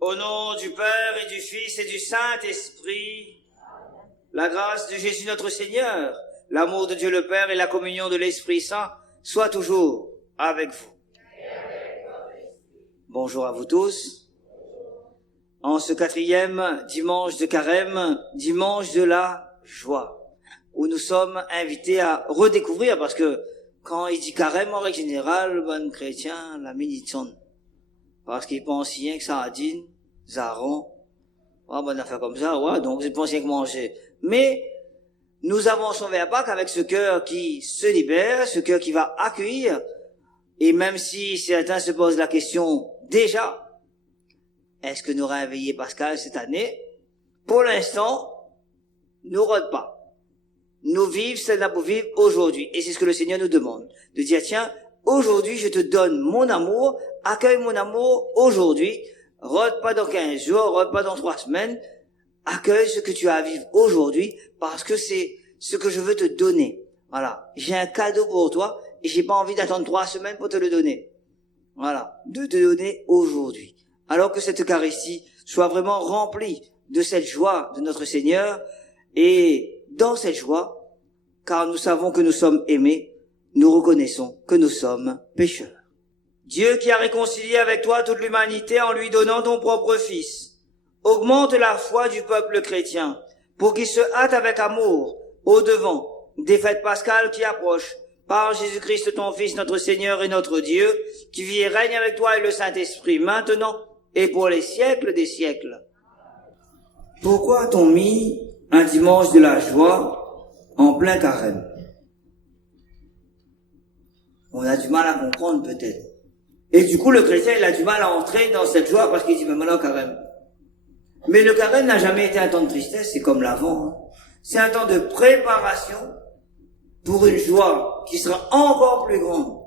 Au nom du Père et du Fils et du Saint-Esprit, la grâce de Jésus notre Seigneur, l'amour de Dieu le Père et la communion de l'Esprit Saint soient toujours avec vous. Bonjour à vous tous. En ce 4e dimanche de Carême, dimanche de la joie, où nous sommes invités à redécouvrir, parce que quand il dit Carême, en règle générale, le bon chrétien, la méditation, parce qu'il pense rien que ça a dit, Zaron, bonne affaire comme ça, ouais, donc c'est pense rien que manger. Mais nous avançons vers Pâques avec ce cœur qui se libère, ce cœur qui va accueillir, et même si certains se posent la question déjà, est-ce que nous aurons réveillé Pascal cette année? Pour l'instant, nous rôde pas. Nous vivons celle pour vivre aujourd'hui. Et c'est ce que le Seigneur nous demande. De dire, tiens, aujourd'hui, je te donne mon amour, accueille mon amour aujourd'hui, rôde pas dans 15 jours, rôde pas dans 3 semaines, accueille ce que tu as à vivre aujourd'hui, parce que c'est ce que je veux te donner. Voilà. J'ai un cadeau pour toi, et j'ai pas envie d'attendre 3 semaines pour te le donner. Voilà. De te donner aujourd'hui. Alors que cette Eucharistie soit vraiment remplie de cette joie de notre Seigneur, et dans cette joie, car nous savons que nous sommes aimés, nous reconnaissons que nous sommes pécheurs. Dieu qui a réconcilié avec toi toute l'humanité en lui donnant ton propre Fils, augmente la foi du peuple chrétien pour qu'il se hâte avec amour au-devant des fêtes pascales qui approchent, par Jésus-Christ ton Fils, notre Seigneur et notre Dieu, qui vit et règne avec toi et le Saint-Esprit maintenant et pour les siècles des siècles. Pourquoi a-t-on mis un dimanche de la joie en plein carême? On a du mal à comprendre peut-être. Et du coup, le chrétien, il a du mal à entrer dans cette joie parce qu'il dit, mais maintenant carême. Mais le carême n'a jamais été un temps de tristesse, c'est comme l'Avent. Hein. C'est un temps de préparation pour une joie qui sera encore plus grande.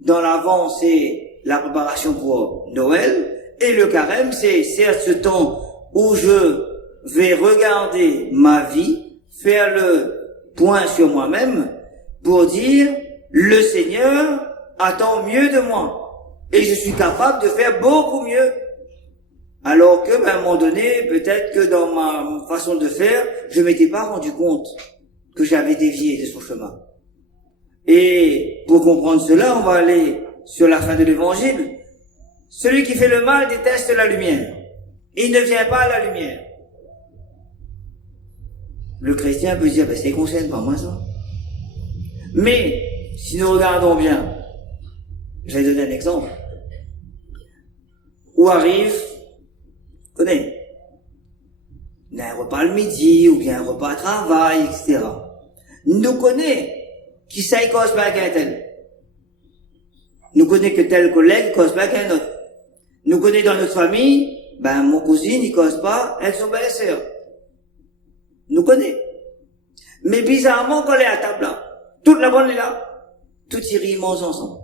Dans l'Avent, c'est la préparation pour Noël. Et le carême, c'est certes ce temps où je vais regarder ma vie, faire le point sur moi-même pour dire, le Seigneur attend mieux de moi. Et je suis capable de faire beaucoup mieux. Alors que, à un moment donné, peut-être que dans ma façon de faire, je m'étais pas rendu compte que j'avais dévié de son chemin. Et pour comprendre cela, on va aller sur la fin de l'évangile. Celui qui fait le mal déteste la lumière. Il ne vient pas à la lumière. Le chrétien peut dire, ça ne concerne pas moi ça. Mais, si nous regardons bien, je vais donner un exemple. Où arrive, connais, un repas le midi, ou bien un repas à travail, etc. Nous connaît qui ça y cause pas avec un tel. Nous connaît que tel collègue cause pas avec un autre. Nous connaît dans notre famille, mon cousine, il cause pas avec son belle-sœur. Nous connaît. Mais bizarrement, quand on est à table là, toute la bande est là, tout y rit, mange ensemble.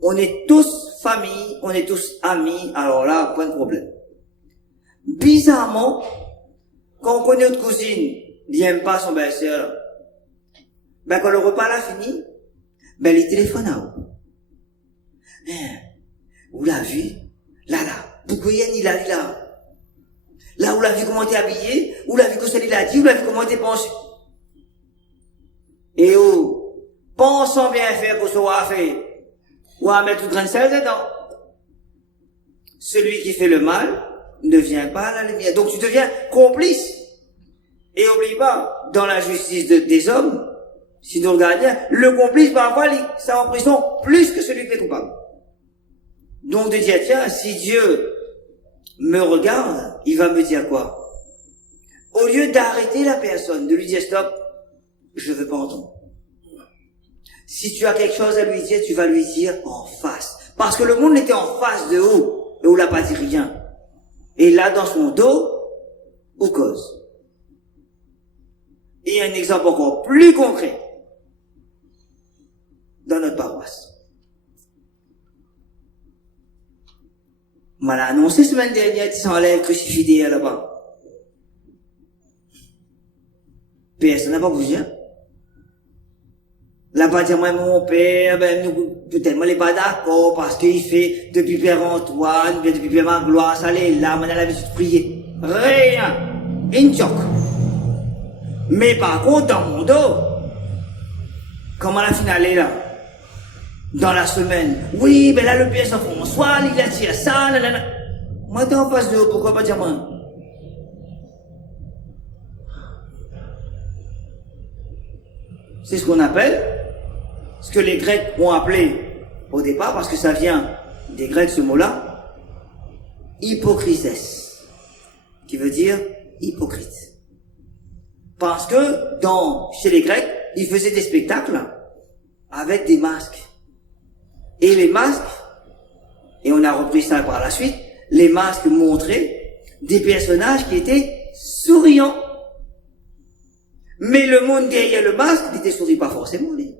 On est tous famille, on est tous amis, alors là, point de problème. Bizarrement, quand on connaît notre cousine, il n'aime pas son belle-sœur, quand le repas là fini, il téléphone à vous. Vous l'avez vu? Là, pourquoi il a là? Là, vous l'avez vu comment t'es habillé? Vous l'avez vu que ça il a dit? Vous l'avez vu comment t'es pensé? Et pensons bien faire pour ce qu'on a fait. Ou à mettre tout grain de sel dedans. Celui qui fait le mal ne vient pas à la lumière. Donc tu deviens complice. Et oublie pas, dans la justice des hommes, si nous regardons bien, le complice parfois, ça en prison plus que celui qui est coupable. Donc de dire, tiens, si Dieu me regarde, il va me dire quoi? Au lieu d'arrêter la personne, de lui dire stop, je veux pas entendre. Si tu as quelque chose à lui dire, tu vas lui dire en face. Parce que le monde était en face de où, et où l'a pas dit rien. Et là, dans son dos, où cause. Et un exemple encore plus concret. Dans notre paroisse. On m'a annoncé semaine dernière qu'ils s'enlèvent crucifié là-bas. Personne n'a pas bougé. Là, pas dire, moi, mon père, ben, nous, peut-être, moi, il est pas d'accord, parce qu'il fait, depuis Père Antoine, bien, depuis Père Magloire, ça l'est là, on a l'habitude de prier. Rien. Une choc. Mais par contre, dans mon dos, comment la finale est là? Dans la semaine. Oui, ben là, le Père Saint-François, il a tiré ça, nanana. Moi, t'es en face de, pourquoi pas dire moi? C'est ce qu'on appelle, ce que les Grecs ont appelé au départ, parce que ça vient des Grecs ce mot-là, hypocrises, qui veut dire hypocrite. Parce que chez les Grecs, ils faisaient des spectacles avec des masques. Et les masques, et on a repris ça par la suite, les masques montraient des personnages qui étaient souriants. Mais le monde derrière le masque n'était sourit pas forcément, lui.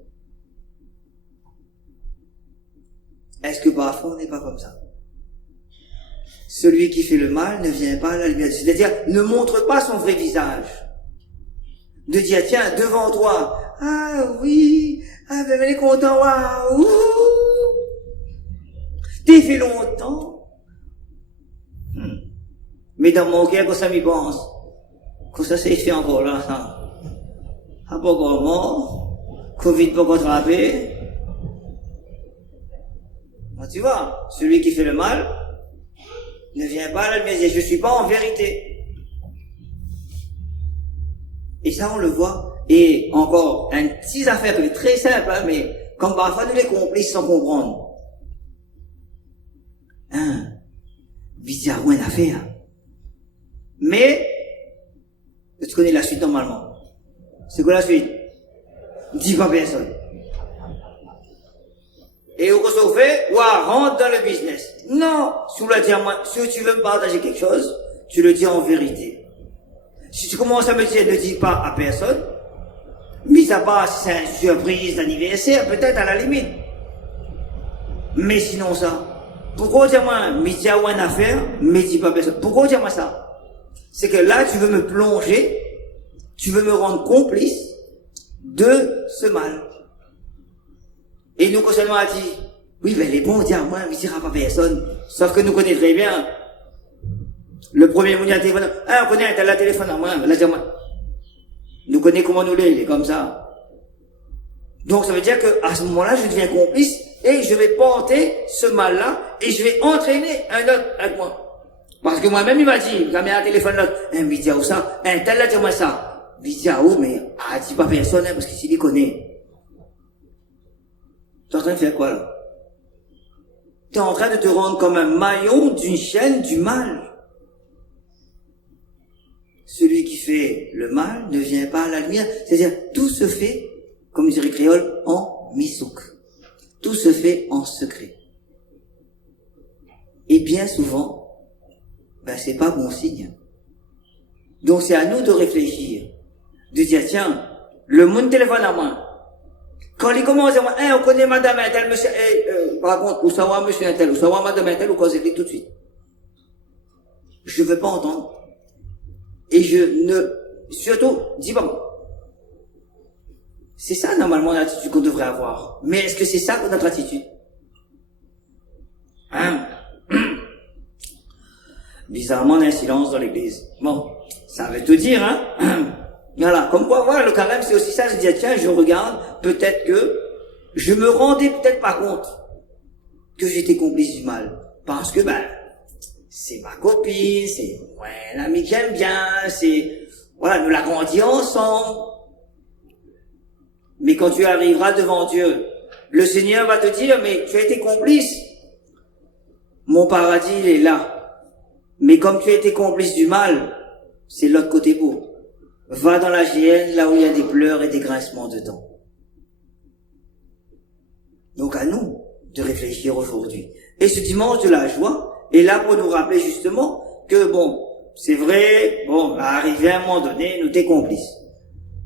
Est-ce que parfois on n'est pas comme ça? Celui qui fait le mal ne vient pas à la lumière. C'est-à-dire, ne montre pas son vrai visage. De dire, tiens, devant toi, ah oui, ah ben elle est content, waouh, t'es fait longtemps. Mais dans mon cœur, quand ça m'y pense, quand ça s'est fait encore là, ça. Ah, pas encore mort, Covid pas attrapé. Tu vois, celui qui fait le mal ne vient pas à la lumière. Je suis pas en vérité. Et ça, on le voit. Et encore, une petite affaire qui est très simple, hein, mais comme parfois nous les complices sans comprendre. Bizarre, une affaire. Mais, tu connais la suite normalement. C'est quoi la suite? Dis pas personne. Et au qu'on fait, rentre dans le business. Non, si tu veux me partager quelque chose, tu le dis en vérité. Si tu commences à me dire ne dis pas à personne, mis à part si c'est une surprise d'anniversaire, peut-être à la limite. Mais sinon ça, pourquoi dire-moi, midi à une affaire, mais dis pas à personne? Pourquoi dire-moi ça? C'est que là, tu veux me plonger, tu veux me rendre complice de ce mal. Et nous, quand seulement a dit, oui, ben, les bons, dire, moi, il ne dira pas personne. Sauf que nous connaissons très bien. Le premier mondial téléphone, on connaît un tel la téléphone à moi, là, moi. Nous connaissons comment nous il est comme ça. Donc, ça veut dire que, à ce moment-là, je deviens complice et je vais porter ce mal-là et je vais entraîner un autre avec moi. Parce que moi-même, il m'a dit, quand un téléphone l'autre, Bidia ou ça, un tel là, dis-moi ça. Bidia ou, mais, dis pas personne, parce que s'il y connaît. Tu es en train de faire quoi, là? Tu es en train de te rendre comme un maillon d'une chaîne du mal. Celui qui fait le mal ne vient pas à la lumière. C'est-à-dire, tout se fait, comme dirait créole, en misouk. Tout se fait en secret. Et bien souvent, c'est pas bon signe. Donc c'est à nous de réfléchir. De dire, tiens, le monde téléphone à moi. Quand il commence à dire, on connaît madame un tel, monsieur, par contre, ou savoir monsieur un tel, ou savoir madame un tel, ou cause tout de suite. Je veux pas entendre. Et surtout, dis pas moi. C'est ça, normalement, l'attitude qu'on devrait avoir. Mais est-ce que c'est ça notre attitude? Bizarrement, on a un silence dans l'église. Bon, ça veut tout dire, hein. Voilà, comme quoi, voilà, le carême, c'est aussi ça. Je dis, tiens, je regarde, peut-être que je me rendais peut-être pas compte que j'étais complice du mal. Parce que, c'est ma copine, c'est un ami que j'aime bien, voilà, nous l'avons grandi ensemble. Mais quand tu arriveras devant Dieu, le Seigneur va te dire, mais tu as été complice. Mon paradis, il est là. Mais comme tu as été complice du mal, c'est l'autre côté beau. Va dans la géhenne, là où il y a des pleurs et des grincements de dents. Donc à nous de réfléchir aujourd'hui. Et ce dimanche de la joie est là pour nous rappeler justement que c'est vrai, arrivé à un moment donné, nous t'es complices.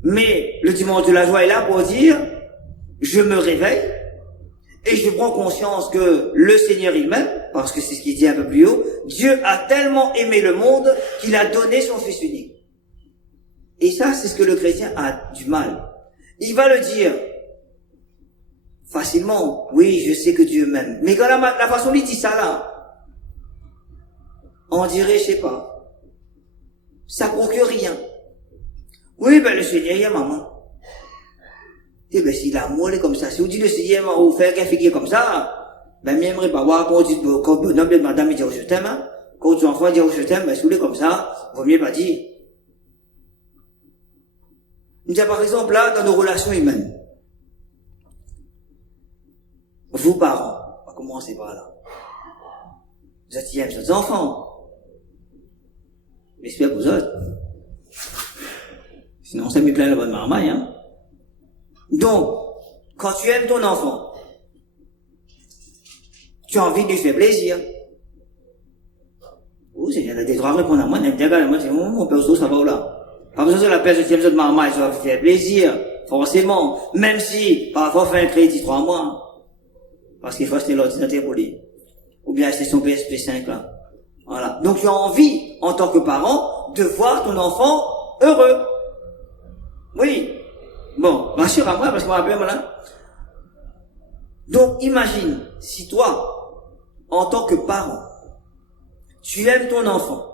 Mais le dimanche de la joie est là pour dire, je me réveille et je prends conscience que le Seigneur il-même, parce que c'est ce qu'il dit un peu plus haut, Dieu a tellement aimé le monde qu'il a donné son Fils unique. Et ça, c'est ce que le chrétien a du mal. Il va le dire, facilement. Oui, je sais que Dieu m'aime. Mais quand la façon dont il dit ça là, on dirait, je sais pas, ça procure rien. Oui, ben le Seigneur, il y a maman. Et ben si l'amour est comme ça, si vous dites le Seigneur, vous faites qu'un figuier comme ça, ben j'aimerais pas voir quand on dit, quand bonhomme de madame dit je t'aime, hein. Quand ton enfant dit je t'aime, ben si vous voulez comme ça, vaut mieux pas dire. Nous disons par exemple là, dans nos relations humaines. Vous parents, on va commencer par là. Vous êtes aimés vos enfants. J'espère que vous autres. Sinon, ça met plein la bonne marmaille, hein. Donc, quand tu aimes ton enfant, tu as envie de lui faire plaisir. Oh, c'est il a des droits à répondre à moi, moi, c'est mon père, ça va là. Pas besoin de la personne qui aime de marmaille, ça va faire plaisir, forcément. Même si, parfois, fait un crédit 3 mois. Parce qu'il faut acheter l'ordinateur pour lui. Ou bien acheter son PSP 5, là. Voilà. Donc, tu as envie, en tant que parent, de voir ton enfant heureux. Oui. Bon, rassure à moi, parce qu'on m'a appelé, voilà. Donc, imagine, si toi, en tant que parent, tu aimes ton enfant,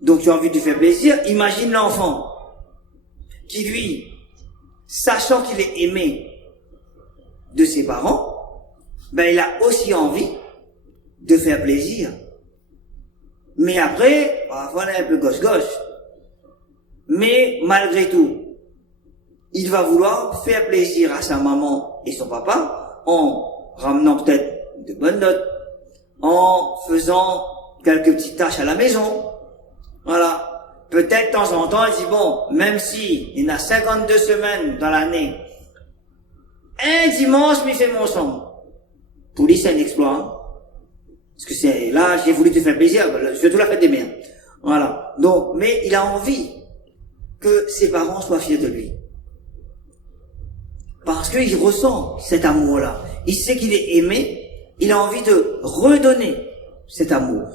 donc tu as envie de lui faire plaisir, imagine l'enfant, qui lui, sachant qu'il est aimé de ses parents, ben il a aussi envie de faire plaisir. Mais après, parfois il est un peu gauche-gauche. Mais malgré tout, il va vouloir faire plaisir à sa maman et son papa en ramenant peut-être de bonnes notes, en faisant quelques petites tâches à la maison. Voilà. Peut-être de temps en temps, il dit bon, même si il y en a 52 semaines dans l'année, un dimanche, il fait mon son. Pour lui, c'est un exploit. Hein? Parce que c'est là, j'ai voulu te faire plaisir, surtout la fête des mères. Voilà. Donc, mais il a envie que ses parents soient fiers de lui. Parce qu'il ressent cet amour-là. Il sait qu'il est aimé, il a envie de redonner cet amour.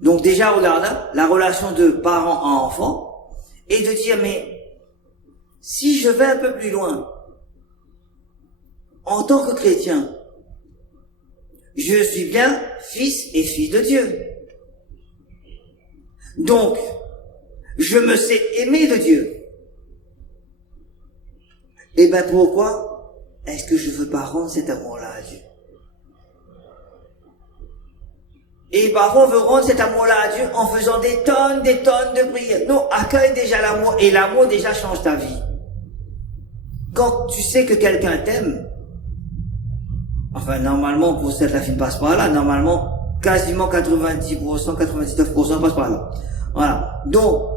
Donc déjà, regarde, la relation de parent à enfant, et de dire, mais, si je vais un peu plus loin, en tant que chrétien, je suis bien fils et fille de Dieu. Donc, je me sais aimer de Dieu. Et ben pourquoi est-ce que je veux pas rendre cet amour-là à Dieu? Et parfois on veut rendre cet amour-là à Dieu en faisant des tonnes de prières. Non, accueille déjà l'amour, et l'amour déjà change ta vie. Quand tu sais que quelqu'un t'aime, enfin normalement pour cette la fille passe par là, normalement quasiment 90%, 99% passe par là. Voilà. Donc,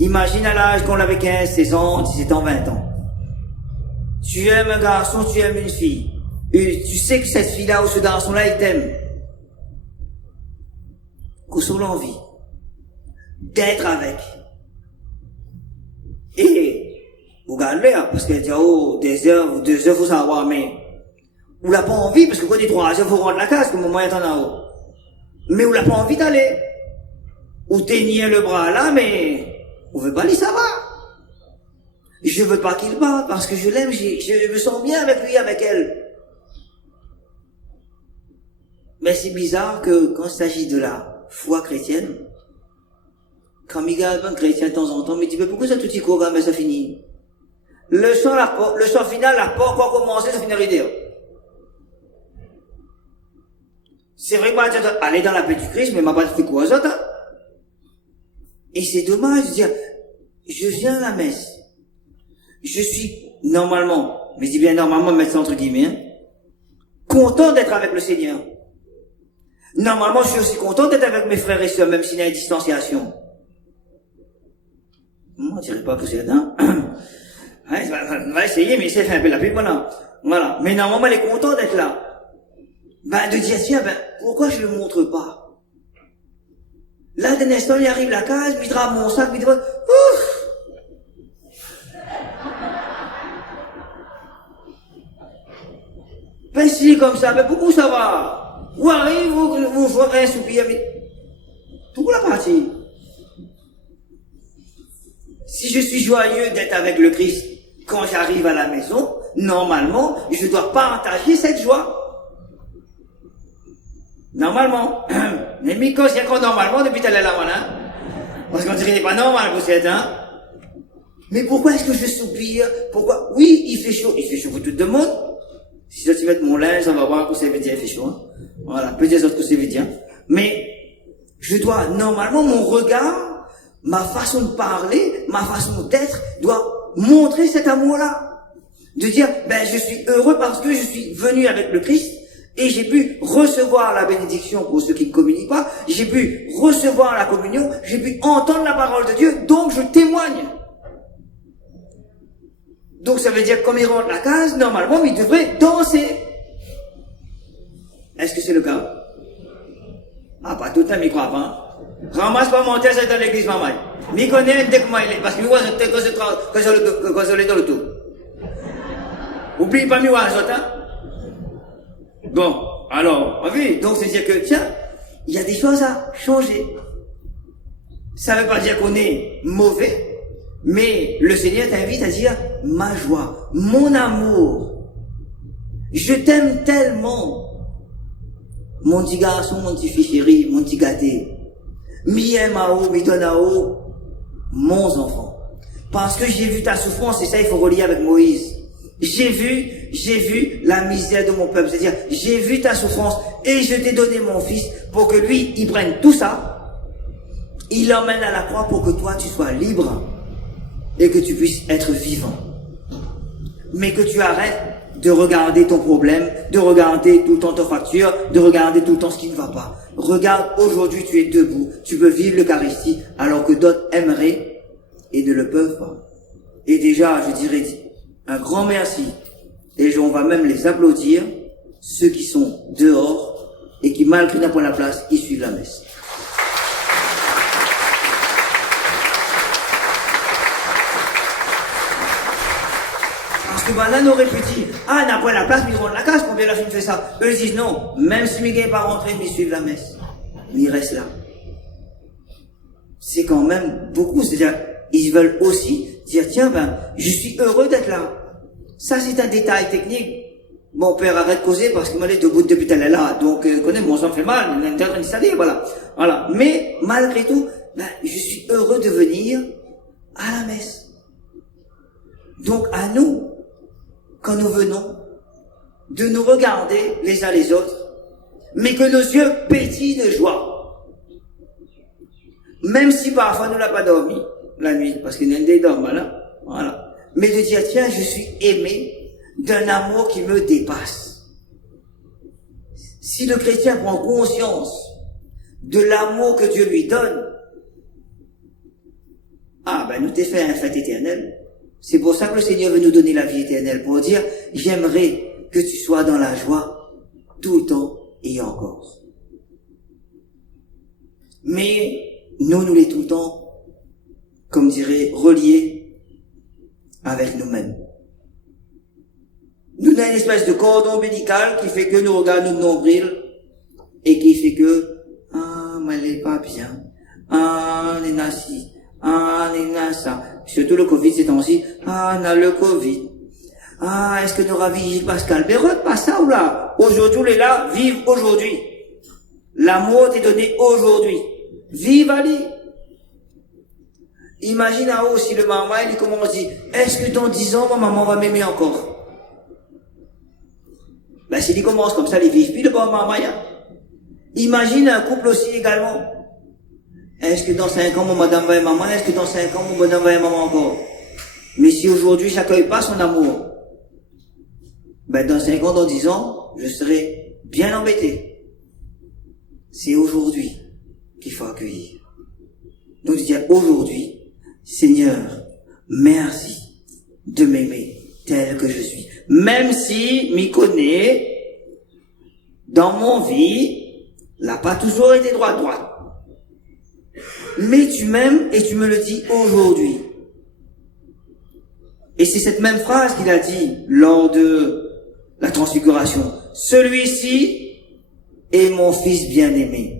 imagine à l'âge qu'on avait 15, 16 ans, 17 ans, 20 ans. Tu aimes un garçon, tu aimes une fille. Et tu sais que cette fille-là ou ce garçon-là, il t'aime. Qu'on soit l'envie d'être avec. Et, vous regardez, parce qu'elle dit, oh, des heures, 2 heures, faut savoir, mais, vous l'a pas envie, parce que quand il dit 3 heures, faut rendre la case, que le moment est en haut. Mais vous l'a pas envie d'aller. Ou tenir le bras là, mais, on veut pas lui savoir. Je veux pas qu'il parte, parce que je l'aime, je me sens bien avec lui, avec elle. Mais c'est bizarre que, quand il s'agit de la foi chrétienne, quand il y a un chrétien de temps en temps, mais il dit, mais pourquoi ça tout y court, mais ça finit? Le chant final n'a pas encore commencé, ça finit l'idée. C'est vrai que moi, aller dans la paix du Christ, mais m'a pas fait quoi aux autres, hein? Et c'est dommage de dire, je viens à la messe. Je suis, normalement, mais je dis bien normalement, mettre ça entre guillemets, hein, content d'être avec le Seigneur. Normalement, je suis aussi content d'être avec mes frères et sœurs, même s'il y a une distanciation. On dirait pas que c'est là. Ouais, on va essayer, mais c'est fait un peu la pub, voilà. Voilà. Mais normalement, elle est content d'être là. Ben, de dire, tiens, ben, pourquoi je le montre pas? Là, d'un instant, il arrive la case, puis il drape mon sac, puis il dit, ouf! Ben, si, comme ça, ben, pourquoi ça va? Ou arrive, vous ferez un soupir, mais, pourquoi la partie? Si je suis joyeux d'être avec le Christ quand j'arrive à la maison, normalement, je dois partager cette joie. Normalement. Mais Miko, c'est encore normalement depuis tout à l'heure, hein? Parce qu'on dirait qu'il n'est pas normal, vous êtes, hein? Mais pourquoi est-ce que je soupire? Pourquoi? Oui, il fait chaud pour tout le monde. Si je vais mettre mon linge, on va voir que ça veut dire il fait chaud, hein? Voilà, peut-être que ça veut dire. Mais, je dois, normalement, mon regard, ma façon de parler, ma façon d'être, doit montrer cet amour-là. De dire, ben, je suis heureux parce que je suis venu avec le Christ, et j'ai pu recevoir la bénédiction pour ceux qui ne communient pas, j'ai pu recevoir la communion, j'ai pu entendre la parole de Dieu, donc je témoigne. Donc ça veut dire que comme il rentre la case, normalement, il devrait danser. Est-ce que c'est le cas? Ah, pas tout le temps, m'y croit pas. Ramasse pas mon test dans l'église, maman. M'y connaît dès que moi il est, parce que moi, je suis dans le tout. Oublie pas, m'y voir, hein? Bon, alors, oui, donc c'est dire que, tiens, il y a des choses à changer. Ça ne veut pas dire qu'on est mauvais, mais le Seigneur t'invite à dire ma joie, mon amour. Je t'aime tellement. Mon petit garçon, mon petit fils chéri, mon petit gâté. Mi mao, mi tonao, mon enfant. Parce que j'ai vu ta souffrance, et ça il faut relier avec Moïse. J'ai vu la misère de mon peuple. C'est-à-dire, j'ai vu ta souffrance et je t'ai donné mon fils pour que lui, il prenne tout ça, il l'emmène à la croix pour que toi, tu sois libre et que tu puisses être vivant. Mais que tu arrêtes de regarder ton problème, de regarder tout le temps ta facture, de regarder tout le temps ce qui ne va pas. Regarde, aujourd'hui, tu es debout, tu peux vivre l'Eucharistie alors que d'autres aimeraient et ne le peuvent pas. Et déjà, je dirais, un grand merci. Et on va même les applaudir, ceux qui sont dehors et qui, malgré n'importe la place, ils suivent la messe. Parce que là, on aurait pu dire, ah, n'a pas la place, mais ils rentrent la case, combien la fille fait ça? Eux, ils disent non, même si Miguel n'est pas rentré, mais ils suivent la messe. Mais ils restent là. C'est quand même beaucoup, c'est-à-dire, ils veulent aussi dire, tiens, ben, je suis heureux d'être là. Ça, c'est un détail technique. Mon père arrête de causer parce qu'il m'a dit debout depuis elle est là. Donc, connais, mon sang fait mal, il est en train de s'allier, voilà. Voilà. Mais, malgré tout, ben, je suis heureux de venir à la messe. Donc, à nous, quand nous venons, de nous regarder les uns les autres, mais que nos yeux pétillent de joie. Même si parfois nous n'avons pas dormi la nuit, parce qu'il y a des dorment, voilà. Mais de dire, tiens, je suis aimé d'un amour qui me dépasse. Si le chrétien prend conscience de l'amour que Dieu lui donne, ah ben nous t'ai fait un fait éternel. C'est pour ça que le Seigneur veut nous donner la vie éternelle, pour dire, j'aimerais que tu sois dans la joie tout le temps et encore. Mais nous l'est tout le temps, comme dirait, reliés avec nous-mêmes. Nous avons une espèce de cordon ombilical qui fait que nous regardons notre nombril et qui fait que, ah, mais elle n'est pas bien. Ah, elle est nassi. Ah, elle est ça. Surtout le Covid, ces temps-ci. Ah, on a le Covid. Ah, est-ce que nous ravit Pascal? Mais pas ça ou là. Aujourd'hui, les là, vive aujourd'hui. L'amour t'est donné aujourd'hui. Vive Ali. Imagine à haut si le maman, il commence à dire, est-ce que dans 10 ans, ma maman va m'aimer encore? Ben, s'il commence comme ça, il vivent plus le bon maman, hein. Imagine un couple aussi également. Est-ce que dans 5 ans, mon madame va aimer maman? Est-ce que dans 5 ans, mon madame va aimer maman encore? Mais si aujourd'hui, j'accueille pas son amour, ben, dans 5 ans, dans 10 ans, je serai bien embêté. C'est aujourd'hui qu'il faut accueillir. Donc, je dis aujourd'hui, Seigneur, merci de m'aimer tel que je suis. Même si m'y connais, dans mon vie, n'a pas toujours été droite. Mais tu m'aimes et tu me le dis aujourd'hui. Et c'est cette même phrase qu'il a dit lors de la transfiguration. Celui-ci est mon fils bien-aimé.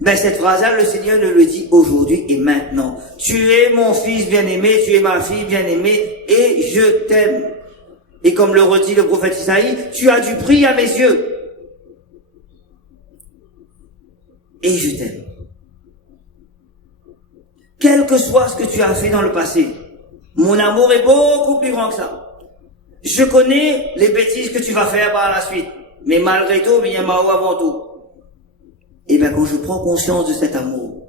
Ben, cette phrase-là, le Seigneur le dit aujourd'hui et maintenant. Tu es mon fils bien-aimé, tu es ma fille bien-aimée, et je t'aime. Et comme le redit le prophète Isaïe, tu as du prix à mes yeux. Et je t'aime. Quel que soit ce que tu as fait dans le passé, mon amour est beaucoup plus grand que ça. Je connais les bêtises que tu vas faire par la suite. Mais malgré tout, il y a Mao avant tout. Et bien, quand je prends conscience de cet amour,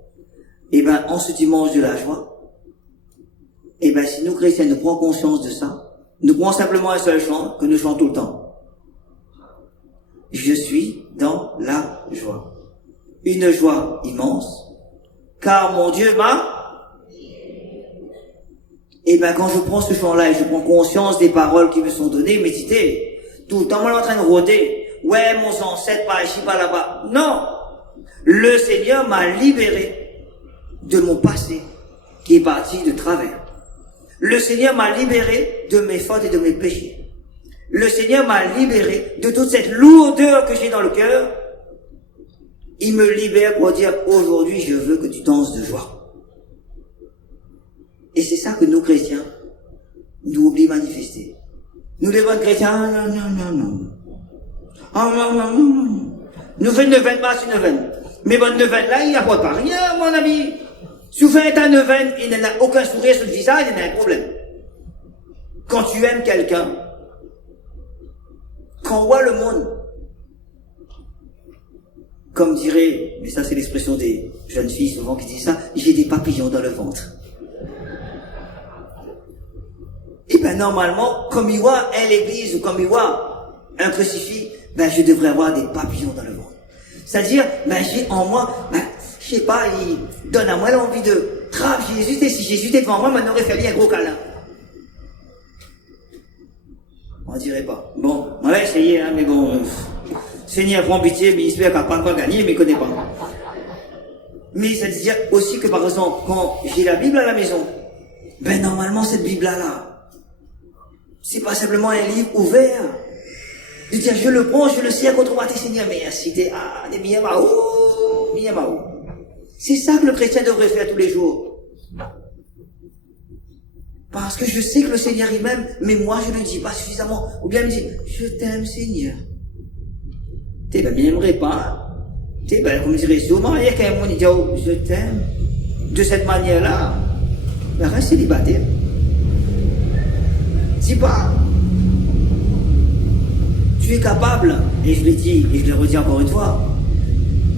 et bien, en ce dimanche de la joie, et bien, si nous chrétiens nous prenons conscience de ça, nous prenons simplement un seul chant que nous chantons tout le temps. Je suis dans la joie. Une joie immense, car mon Dieu m'a... Et bien, quand je prends ce chant-là et je prends conscience des paroles qui me sont données, méditer, tout le temps, moi, je suis en train de rôder. Ouais, mon ancêtre, par ici, par là-bas. Non! Le Seigneur m'a libéré de mon passé, qui est parti de travers. Le Seigneur m'a libéré de mes fautes et de mes péchés. Le Seigneur m'a libéré de toute cette lourdeur que j'ai dans le cœur. Il me libère pour dire, aujourd'hui, je veux que tu danses de joie. Et c'est ça que nous, chrétiens, nous oublions manifester. Nous, les bons chrétiens, non, non, non, non. Oh, non, non, non. Nous faisons une neuvaine, pas une neuvaine. Mais bonne neuvaine, là, il n'y a pas rien, mon ami. Si vous faites un neuvaine, il n'y a aucun sourire sur le visage, il y a un problème. Quand tu aimes quelqu'un, quand on voit le monde, comme dirait, mais ça c'est l'expression des jeunes filles souvent qui disent ça, j'ai des papillons dans le ventre. Et ben normalement, comme il voit l'église ou comme il voit un crucifix, ben je devrais avoir des papillons dans le ventre. C'est-à-dire, ben j'ai en moi, ben je sais pas, il donne à moi l'envie de trap Jésus, et si Jésus était devant moi, m'en aurait fallu un gros câlin. On dirait pas. Bon, on va essayer, hein, mais bon, Seigneur prend pitié, mais il espère qu'à pas gagner, mais il connaît pas. Mais ça veut dire aussi que par exemple, quand j'ai la Bible à la maison, ben normalement cette Bible-là, c'est pas simplement un livre ouvert. De dire, je le prends, je le sais contre moi, Seigneur, merci, des miyamao. C'est ça que le chrétien devrait faire tous les jours. Parce que je sais que le Seigneur il m'aime, mais moi je ne le dis pas suffisamment. Ou bien il me dit, je t'aime Seigneur. T'es ben, bien aimerais pas. T'es ben, comme dirait sûrement, il y a quelqu'un qui dit, oh, je t'aime. De cette manière-là, ben reste célibataire. Dis pas. Tu es capable, et je l'ai dit, et je le redis encore une fois.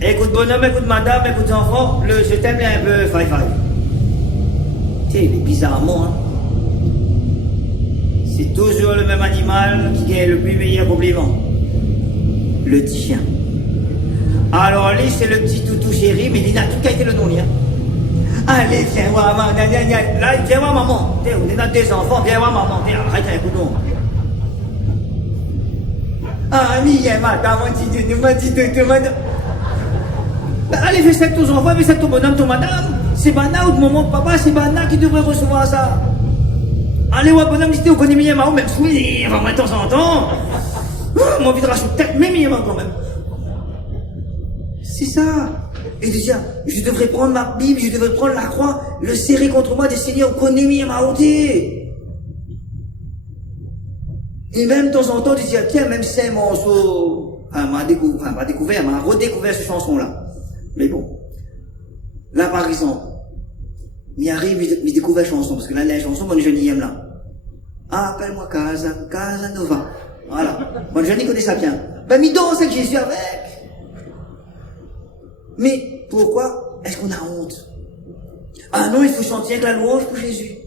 Écoute bonhomme, écoute madame, écoute enfant, le je t'aime est un peu faille-faille. Tu sais, bizarrement, hein. C'est toujours le même animal qui est le plus meilleur compliment. Le tien. Alors lui, c'est le petit toutou chéri, mais il n'a tout qu'à été le nom, hein. Allez, viens voir maman, là, viens voir maman. On est dans des enfants, viens voir maman. Arrête un coup de nom. Ah, mais il y a madame, allez, fais ça avec ton enfant, fais ça avec ton bonhomme, ton madame. C'est Bana ou de maman, papa, c'est Bana qui devrait recevoir ça. Allez, ouais, bonhomme, si tu connais Miyamao, même souvenir, de temps en temps. Mon envie de racheter peut-être même Miyamao quand même. C'est ça. Et de dire, je devrais prendre ma Bible, je devrais prendre la croix, le serrer contre moi, des seigneurs, connais Miyamao. Et même de temps en temps, de dire, tiens, même si c'est un morceau, m'a redécouvert cette chanson-là. Mais bon. Là, par exemple, il arrive, il découvre la chanson, parce que là, la chanson, mon jeune y aime là. Appelle-moi Casanova. Voilà. Mon jeune y connaît ça bien. Ben, mi danse avec Jésus avec. Mais, pourquoi est-ce qu'on a honte? Ah non, il faut chanter avec la louange pour Jésus.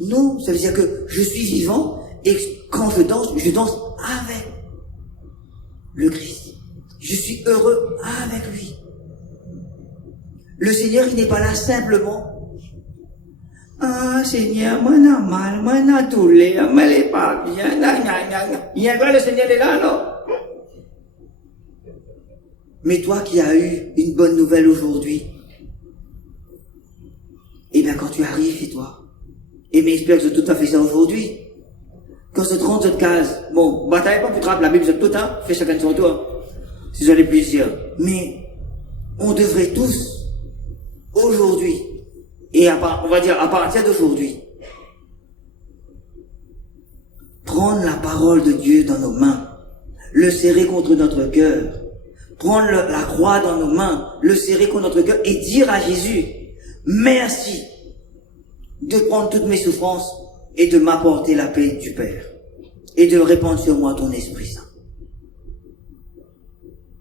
Non, ça veut dire que je suis vivant, et quand je danse avec le Christ. Je suis heureux avec lui. Le Seigneur, il n'est pas là simplement. Ah, Seigneur, moi n'a mal, moi n'a doulé, moi n'est pas bien, Il y a quoi, le Seigneur est là, alors? Mais toi qui as eu une bonne nouvelle aujourd'hui, eh bien, quand tu arrives chez toi, et mais j'espère que c'est tout à fait ça aujourd'hui. Quand c'est 30 autres cases, bon, bataille pas pour te rappeler la Bible, c'est tout, hein, fais chacun de son tour. Si j'en ai plusieurs. Mais, on devrait tous, aujourd'hui, et on va dire à partir d'aujourd'hui, prendre la parole de Dieu dans nos mains, le serrer contre notre cœur, prendre la croix dans nos mains, le serrer contre notre cœur et dire à Jésus, merci de prendre toutes mes souffrances et de m'apporter la paix du Père et de répandre sur moi ton Esprit Saint.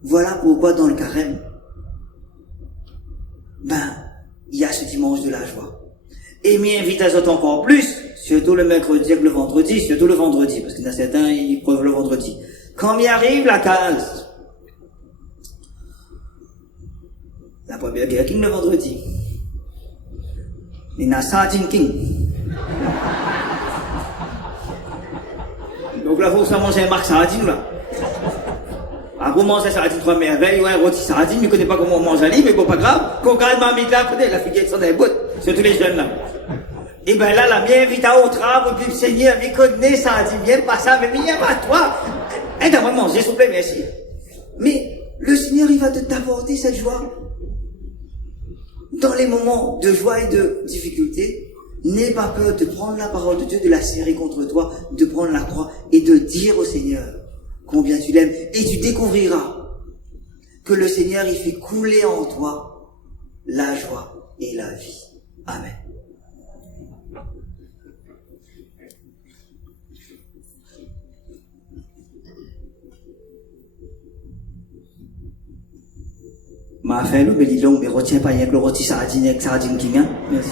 Voilà pourquoi dans le carême, il y a ce dimanche de la joie. Et m'y invite à ça encore plus, surtout le mercredi avec le vendredi, surtout le vendredi, parce qu'il y en a certains, ils preuvent le vendredi. Quand m'y arrive la 15, la première guerre king le vendredi. Il y a Sardine King. Donc là, faut que ça mange un marque sardine, là. Ah, vous mangez sardine 3 merveilles, ouais, rôti sardine, je ne connais pas comment on mange à l'île, mais bon, pas grave. Qu'on garde ma mite là, la figuette sont des bouts, surtout les jeunes là. Et ben là, la bien invite à au travail, puis le Seigneur, il connaît sardine, viens pas ça, mais viens pas toi. Aide-moi à manger, s'il vous plaît, merci. Mais le Seigneur, il va t'apporter cette joie. Dans les moments de joie et de difficulté, n'aie pas peur de prendre la parole de Dieu, de la serrer contre toi, de prendre la croix et de dire au Seigneur combien tu l'aimes. Et tu découvriras que le Seigneur, il fait couler en toi la joie et la vie. Amen. Ma fait le belilon, mais retiens pas avec le rôti sardine avec sardine king, hein. Merci.